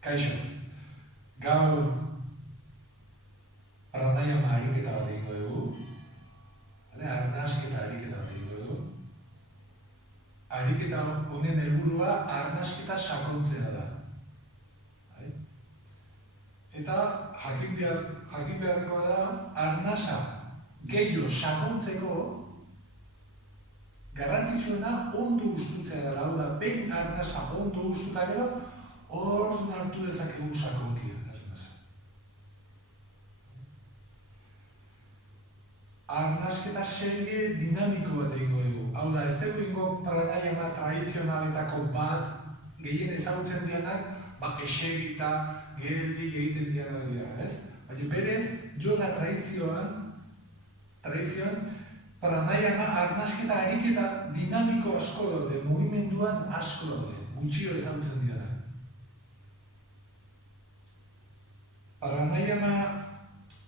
Kaixo, gaur pranayama ariketa bat egingo dugu, arnasketa ariketa bat egingo dugu. Ariketa honen helburua arnasketa sakontzea da. Eta jakin beharrekoa da, arnasa gehiago sakontzeko garrantzitsuena ondo gustutzea da. Hau da, behin arnasa ondo gustuta gero, ordu hartu dezakegu sakonki arnasa. Arnasketa serie dinamiko bat egingo dugu. Hau da, ez dugu ingo pranayama tradizionaletako bat, gehien ezagutzen dianak, esegita, geldik egiten dianak dira, ez? Baina berez, yoga tradizioan, pranayama arnasketa ariketa dinamiko asko daude, mugimenduan asko daude, gutxio ezagutzen dianak. Pranayama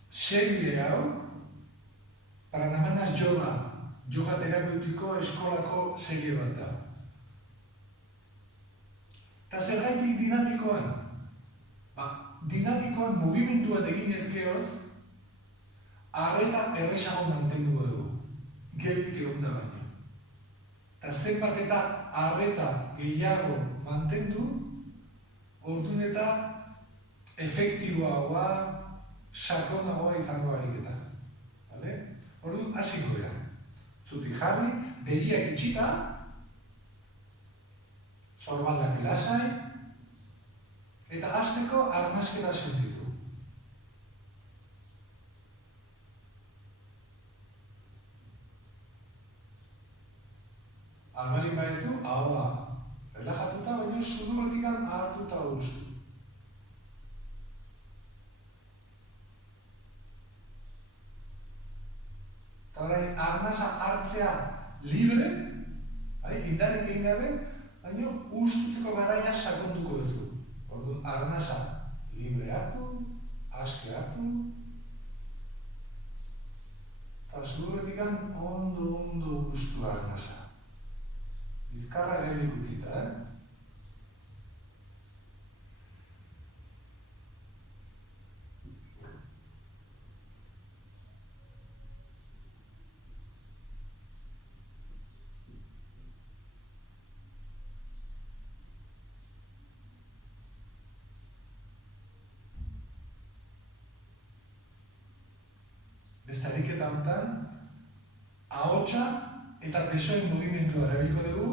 serie hau, Pranayama yoga terapeutiko eskolako serie bat da. Eta zergaitik dinamikoan? Dinamikoan mugimenduan egin ezkeoz, arreta erresago mantenduko dugu, geldik egon da baina. Eta zenbat eta arreta gehiago mantendu, orduan eta efektiboagoa, sakonagoa izango ariketa. Orduan, hasiko gara. Zutik jarri, begiak itxita, sorbaldak lasai, eta hasteko arnasketa sentitu. Albalin baizu, ahoa relajatuta, baina sudur batikan hartuta guztu. Eta orain, arnasa hartzea libre, indarik egin gabe, baina ustutzeko garaia sakonduko duzu. Orduan, arnasa libre hartu, aske hartu, eta sudurretikan ondo ustu arnasa. Bizkarra geldik utzita, Beste ariketa honetan, ahotsa eta besoen mugimendua erabiliko dugu,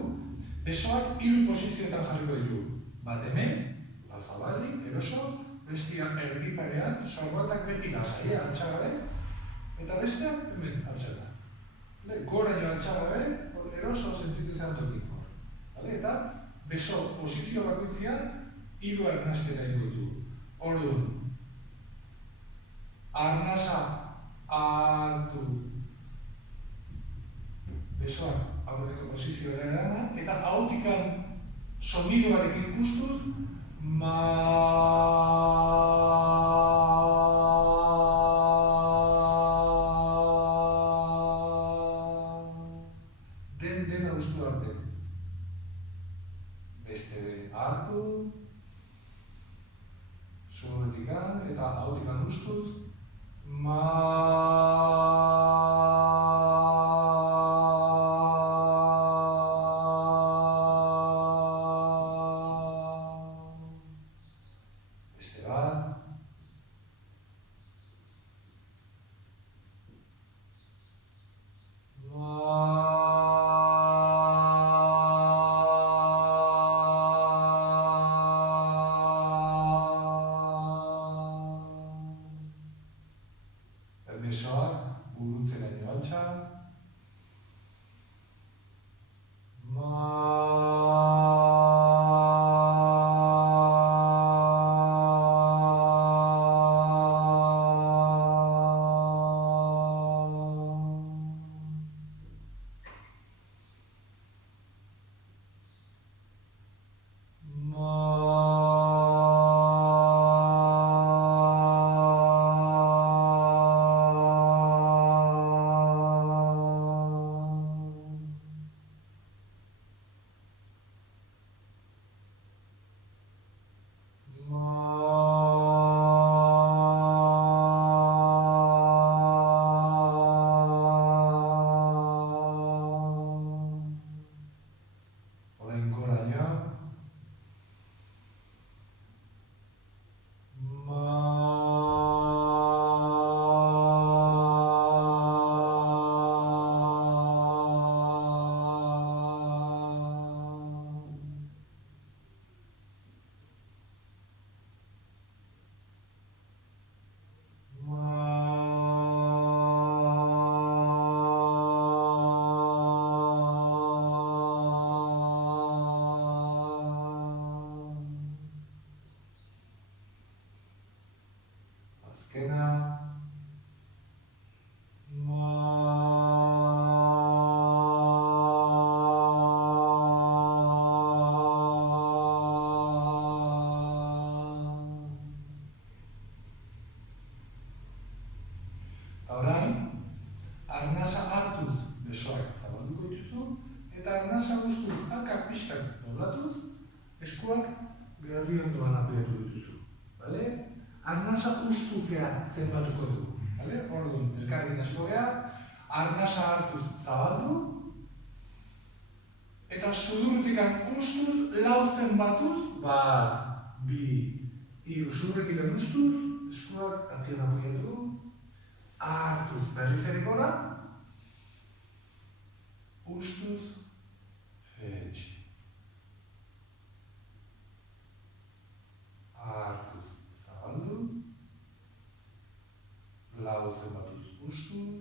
besoak 3 posizioetan jarriko ditugu. Bat hemen, lazabalik, eroso, bestia erdi parean, sorbaldak beti lasai, altxagabe, eta besteak hemen altxata. Gora jo altxagabe, eroso sentzitzen tokiko. Eta beso posizio bakoitzean 3 arnasketa egingo dugu. Orduan, arnasa hartu besoak aurreko posizioera eraman, eta ahotikan sonidoarekin guztuz, dena ustu arte. Beste hartu, sonoretikan eta ahotikan guztuz, beste bat, besoak burutzen arnasa ustuz, hankak pixkat doblatuz, eskuak gerri ondoan apoiatu dituzu. Bale? Arnasa ustutzea zenbatuko du. Bale? Orduan, elkarrekin hasiko gea, arnasa hartuz zabaldu, eta sudurrutikan ustuz, lau zenbatuz, bat, bi, hiru sudurrutikan ustuz, eskuak atzien apoiatu, hartuz berriz ere gora, ustuz, jaitsi. Hartuz zabaldu, lau zenbatuz ustuz,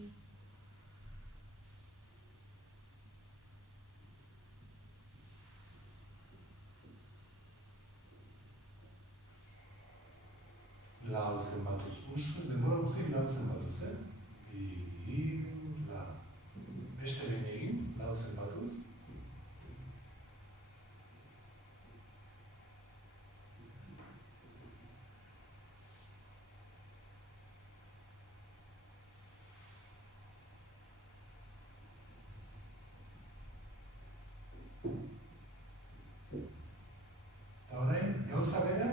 lau zenbatuz ustuz, denbora guztiak lau zenbatuz, hiru, lau. Beste behin egin, lau zenbatuz. Eta orain, gauza bera,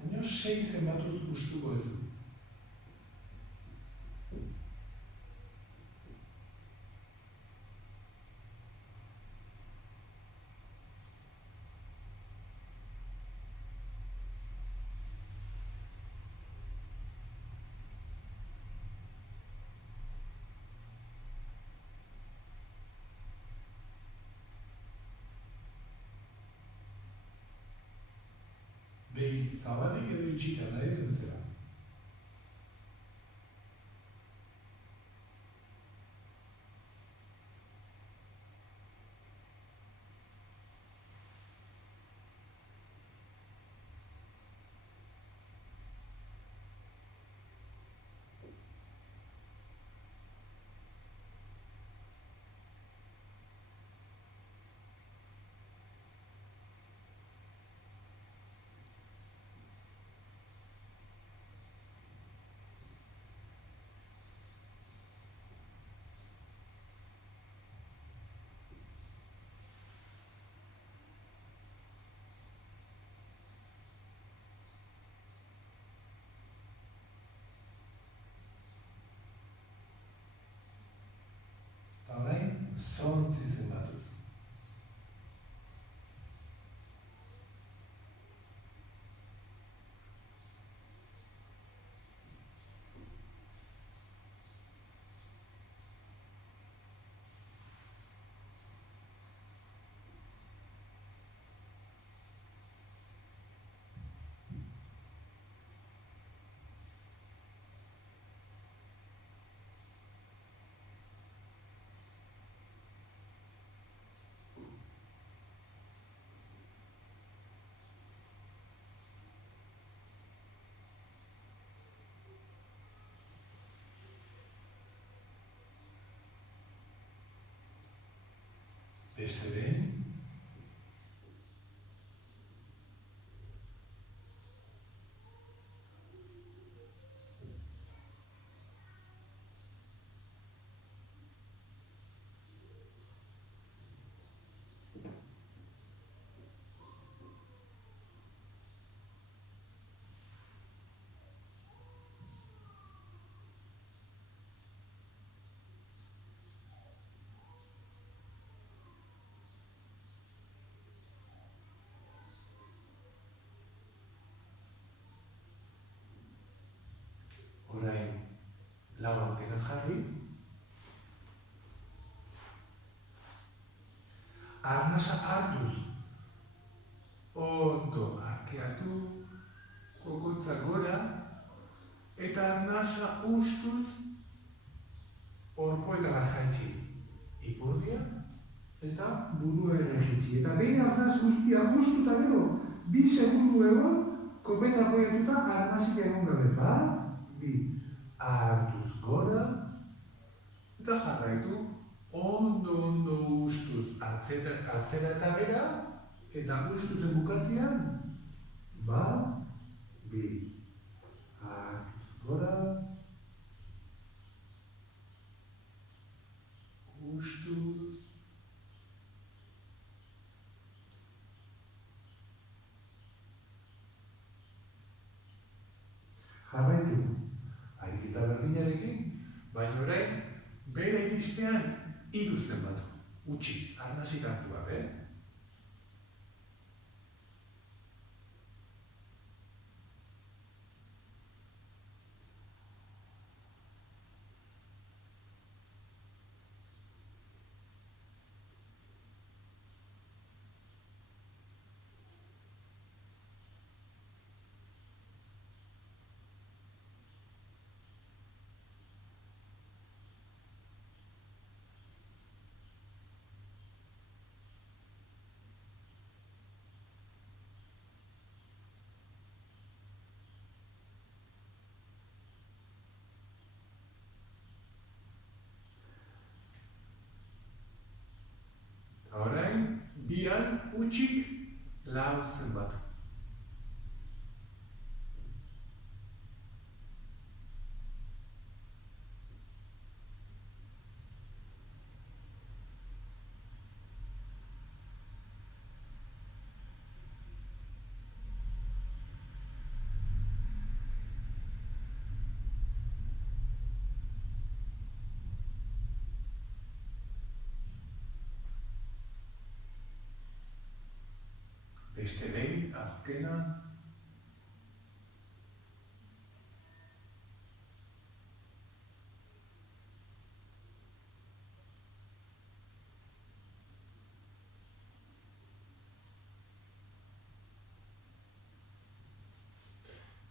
baina 6 zenbatuz gustuko ez du. Behi zabatik edo itxita, nahi zen zera. Eta orain, 8 zenbatuz. Beste behin, orain, lau artekan jarri, arnasa hartuz, ondo arkeatu, kokotza gora, eta arnasa ustuz, orpoetara jaitsi. Ipurdia, eta burua ere jaitsi. Eta behin arnaz guztia gustuta gero, 2 segundu egon, kopeta apoiatuta arnazik egon gabe. Bat, bi, hartuz gora, eta jarraitu, ondo ustuz, atzera eta bera, eta ustuzen bukatzean, bat, bi, hartuz gora, ustuz, honekin, baina orain bere iristean 3 zenbatu. Utxik, arnasik hartu gabe. Orain, bian utxik 4 zenbatu. Beste behin, azkena.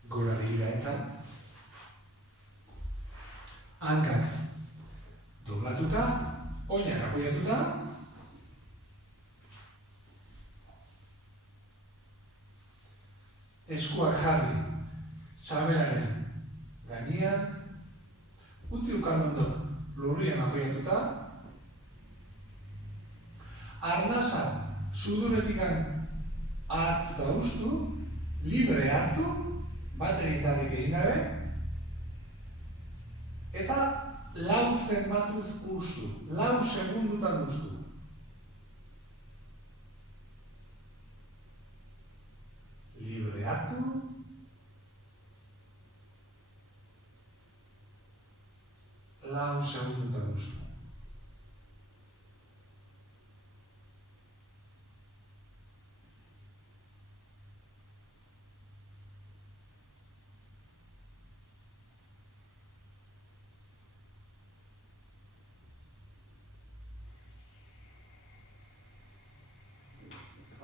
Gora begira entzan. Hankak doblatuta, oinak apoiatuta. Eskuak jarri sabelaren gainean, utzi ukalmondo lurrien apoiatuta, arnasa suduretik hartuta ustu, libre hartu, bateri indarrik egin gabe, eta 4 zenbatuz ustu, 4 segundutan ustu. Libre hartu, 4 segundutan ustu.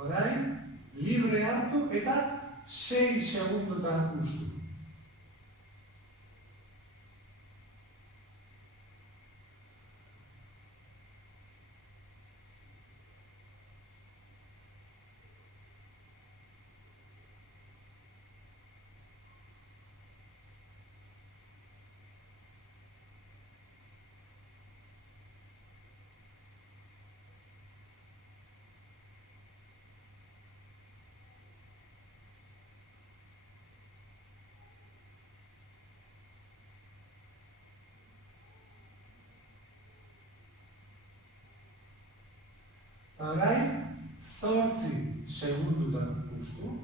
Orain, libre hartu eta 6 segundutan ustu. Orain, 8 segundutan ustu.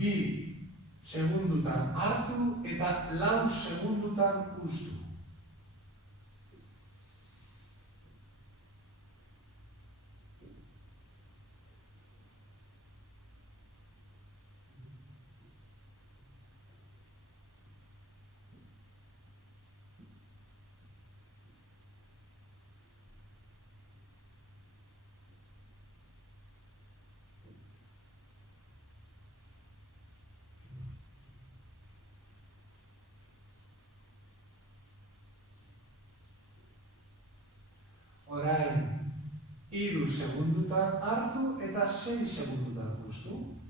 Bi segundutan hartu eta 4 segundutan ustu. 3 segundutan hartu eta 6 segundutan justu.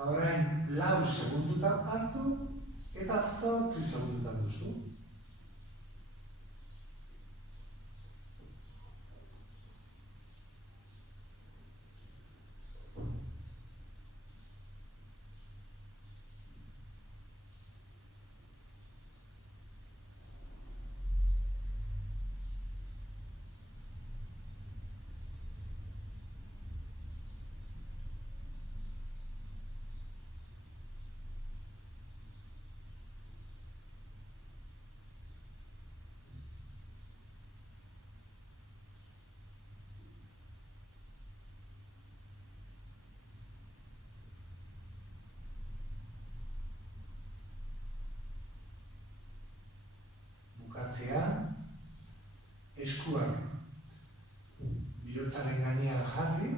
Eta orain 4 segundutan hartu eta 8 segundutan justu. Bukatzean, eskuak bihotzaren gainean jarri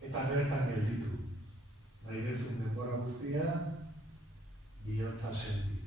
eta bertan gelditu. Nahi dezun denbora guztia, bihotza sentitu.